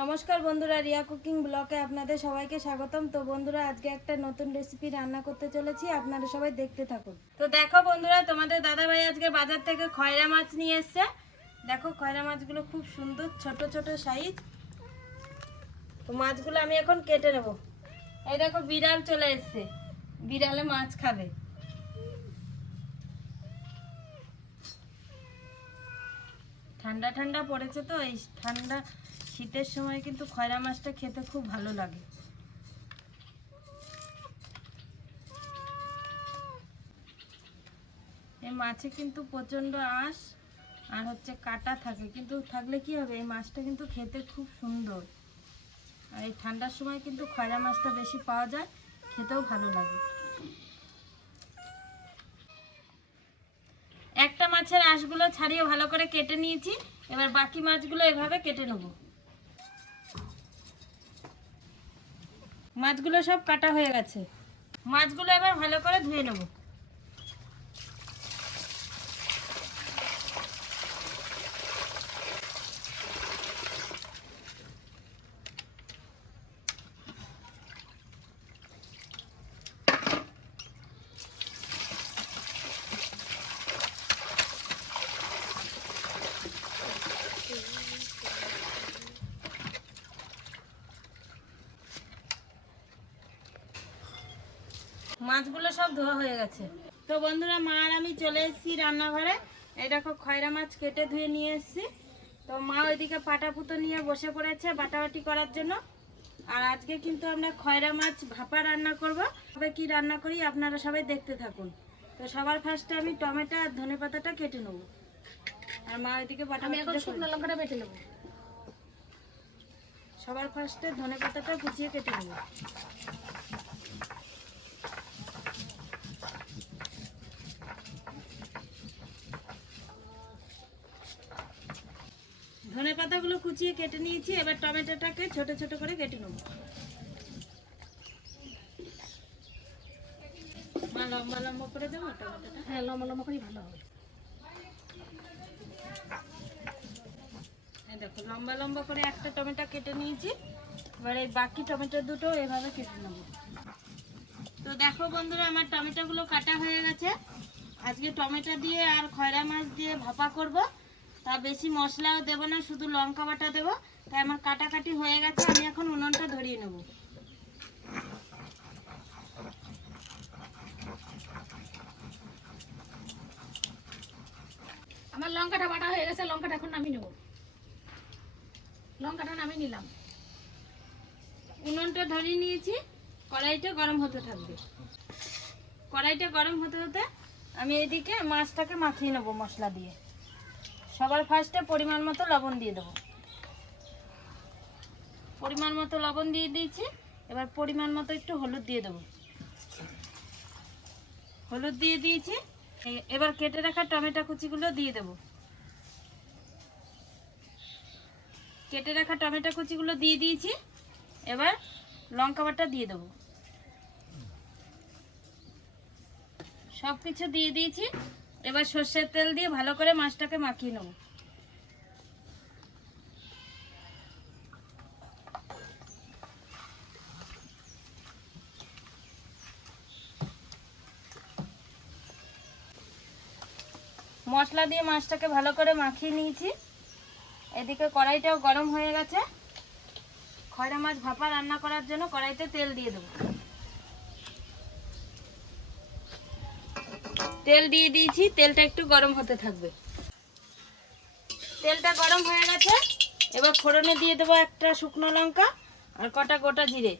নমস্কার বন্ধুরা, রিয়া কুকিং ব্লকে আপনাদের সবাইকে স্বাগতম। তো বন্ধুরা, আজকে একটা নতুন রেসিপি রান্না করতে চলেছি, আপনারা সবাই দেখতে থাকুন। তো দেখো বন্ধুরা, তোমাদের দাদা ভাই আজকে বাজার থেকে খয়রা মাছ নিয়ে এসছে। দেখো, খয়রা মাছগুলো খুব সুন্দর, ছোট ছোট সাইজ তো মাছগুলো আমি এখন কেটে নেব। এই দেখো, বিড়াল চলে এসছে। বিড়ালে মাছ খাবে। ঠান্ডা ঠান্ডা পড়েছে তো, এই ঠান্ডা শীতের সময় কিন্তু খয়রা মাছটা খেতে খুব ভালো লাগে। এই মাছে কিন্তু প্রচণ্ড আঁশ আর হচ্ছে কাটা থাকে। কিন্তু থাকলে কি হবে? এই মাছটা কিন্তু খেতে খুব সুন্দর। আর এই ঠান্ডার সময় কিন্তু খয়রা মাছটা বেশি পাওয়া যায়, খেতেও ভালো লাগে। একটা মাছের আঁশগুলো ছাড়িয়ে ভালো করে কেটে নিয়েছি। এবার বাকি মাছগুলো এভাবে কেটে নেব। মাছগুলো সব কাটা হয়ে গেছে। মাছগুলো এবার ভালো করে ধুয়ে নেব। মাছগুলো সব ধোয়া হয়ে গেছে। তো বন্ধুরা মা আর আমি চলে এসেছি রান্নাঘরে। এই দেখো খয়রা মাছ কেটে ধুয়ে নিয়ে এসেছি। তো মা ওইদিকে পাটা পুতো নিয়ে বসে পড়েছে বাটাবাটি করার জন্য। আর আজকে কিন্তু আমরা খয়রা মাছ ভাপা রান্না করব। তবে কি রান্না করি আপনারা সবাই দেখতে থাকুন। তো সবার ফার্স্টে আমি টমেটো আর ধনে পাতাটা কেটে নেব। আর মা ওইদিকে শুকনো লঙ্কাটা বেটে নেব। সবার ফার্স্টে ধনে পাতাটা কুচিয়ে কেটে নেব ধনে পাতাগুলো কুচিয়ে কেটে নিয়েছি এবার টমেটোটাকে ছোট ছোট করে কেটে নেব। লম্বা লম্বা করে দেবো টমেটোটা? হ্যাঁ লম্বা লম্বা করেই ভালো হবে। দেখো লম্বা লম্বা করে একটা টমেটো কেটে নিয়েছি এবার এই বাকি টমেটো দুটো এভাবে কেটে নেব। তো দেখো বন্ধুরা আমার টমেটোগুলো কাটা হয়ে গেছে। আজকে টমেটো দিয়ে আর খয়রা মাছ দিয়ে ভাপা করব। তা বেশি মশলাও দেবো না শুধু লঙ্কা বাটা দেবো। তাই আমার কাটাকাটি হয়ে গেছে আমি এখন উনুনটা ধরিয়ে নেব। আমার লঙ্কাটা বাটা হয়ে গেছে লঙ্কাটা এখন নামিয়ে নেব। লঙ্কাটা নামিয়ে নিলাম। উনুনটা ধরিয়ে নিয়েছি কড়াইটা গরম হতে থাকবে। কড়াইটা গরম হতে হতে আমি এদিকে মাছটাকে মাখিয়ে নেব মশলা দিয়ে। সবার ফার্স্টে পরিমাণ মতো লবণ দিয়ে দেবো। পরিমাণ মতো লবণ দিয়ে দিয়েছি, এবার পরিমাণ মতো একটু হলুদ দিয়ে দেবো। হলুদ দিয়ে দিয়েছি এবার কেটে রাখা টমেটো কুচিগুলো দিয়ে দেবো। কেটে রাখা টমেটো কুচিগুলো দিয়ে দিয়েছি, এবার লঙ্কা বাটা দিয়ে দেবো। সব কিছু দিয়ে দিয়েছি এবার সর্ষের তেল দিয়ে ভালো করে মাছটাকে মাখিয়ে নেব। মশলা দিয়ে মাছটাকে ভালো করে মাখিয়ে নিয়েছি। এদিকে কড়াইটাও গরম হয়ে গেছে। খয়রা মাছ ভাপা রান্না করার জন্য কড়াইতে তেল দিয়ে দেবো। তেল দিয়ে দিয়েছি, তেলটা একটু গরম হতে থাকবে। তেলটা গরম হয়ে গেছে, এবার ফোড়নে দিয়ে দেবো একটা শুকনো লঙ্কা আর কটা গোটা জিরে।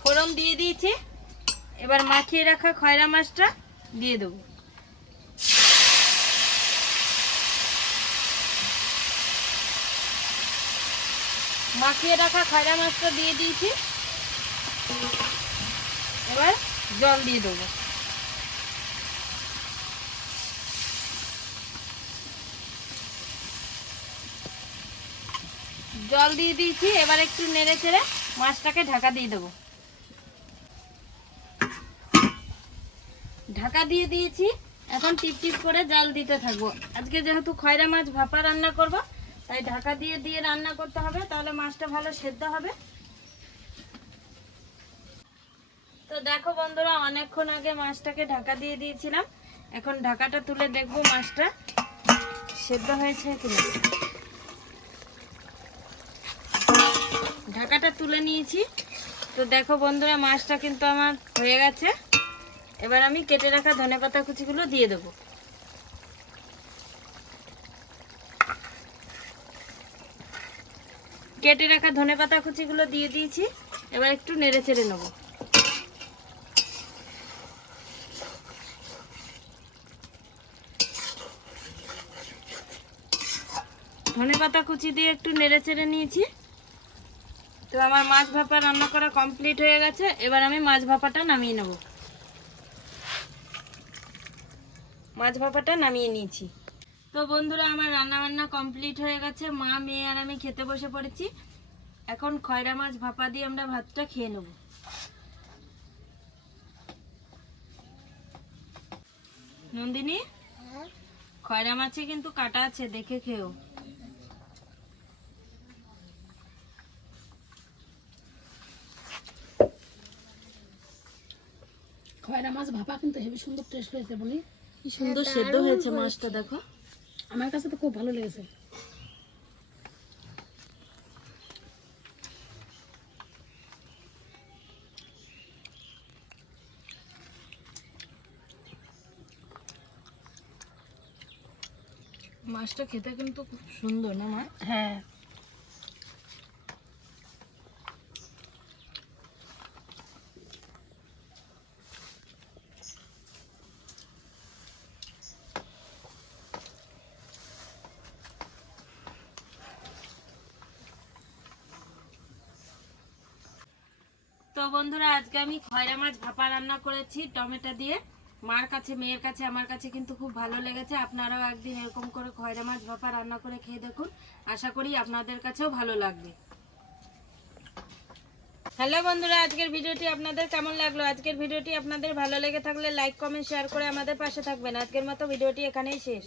ফোড়ন দিয়ে দিয়েছি, এবার মাখিয়ে রাখা খয়রা মাছটা দিয়ে দেবো। মাখিয়ে রাখা খয়রা মাছটা দিয়ে দিয়েছি। এবার জল দিয়ে দেবো। জল দিয়ে দিয়েছি, এবার একটু নেড়ে চেড়ে মাছটাকে ঢাকা দিয়ে দেবো। ঢাকা দিয়ে দিয়েছি, এখন টিপ টিপ করে জাল দিতে থাকব। আজকে যেহেতু খয়রা মাছ ভাপা রান্না করব, তাই ঢাকা দিয়ে দিয়ে রান্না করতে হবে, তাহলে মাছটা ভালো সেদ্ধ হবে। তো দেখো বন্ধুরা, অনেকক্ষণ আগে মাছটাকে ঢাকা দিয়ে দিয়েছিলাম। এখন ঢাকাটা তুলে দেখব মাছটা সেদ্ধ হয়েছে কিনা। ঢাকাটা তুলে নিয়েছি। তো দেখো বন্ধুরা, মাছটা কিন্তু আমার হয়ে গেছে। এবার আমি কেটে রাখা ধনেপাতা কুচিগুলো দিয়ে দেবো। কেটে রাখা ধনেপাতা কুচিগুলো দিয়ে দিয়েছি। এবার একটু নেড়ে চেড়ে নেব। ধনেপাতা কুচি দিয়ে একটু নেড়ে চেড়ে নিয়েছি। তো আমার মাছ ভাপা রান্না করা কমপ্লিট হয়ে গেছে। এবার আমি মাছ ভাপাটা নামিয়ে নেব। মাছ ভাপাটা নামিয়ে নিয়েছি। তো বন্ধুরা, আমার রান্না বান্না কমপ্লিট হয়ে গেছে। মা, মেয়ে আর আমি খেতে বসে পড়েছি। এখন খয়রা মাছ ভাপা দিয়ে আমরা ভাতটা খেয়ে নেব। নন্দিনী, খয়রা মাছে কিন্তু কাটা আছে, দেখে খেও খয়রা মাছ ভাপা কিন্তু হেবি সুন্দর টেস্ট হয়েছে বলি। কি সুন্দর সেদ্ধ হয়েছে। মাছটা দেখো। আমার কাছে তো খুব ভালো লেগেছে। মাছটা খেতে কিন্তু খুব সুন্দর না মা? হ্যাঁ। তো বন্ধুরা, আজকে আমি খয়রা মাছ ভাপা রান্না করেছি, টমেটো দিয়ে। মার কাছে, মেয়ের কাছে, আমার কাছে কিন্তু খুব ভালো লেগেছে। আপনারাও একদিন এরকম করে খয়রা মাছ ভাপা রান্না করে খেয়ে দেখুন। আশা করি আপনাদের কাছেও ভালো লাগবে। হ্যালো বন্ধুরা, আজকের ভিডিওটি আপনাদের কেমন লাগল? আজকের ভিডিওটি আপনাদের ভালো লেগে থাকলে লাইক কমেন্ট শেয়ার করে আমাদের পাশে থাকবেন। আজকের মতো ভিডিওটি এখানেই শেষ।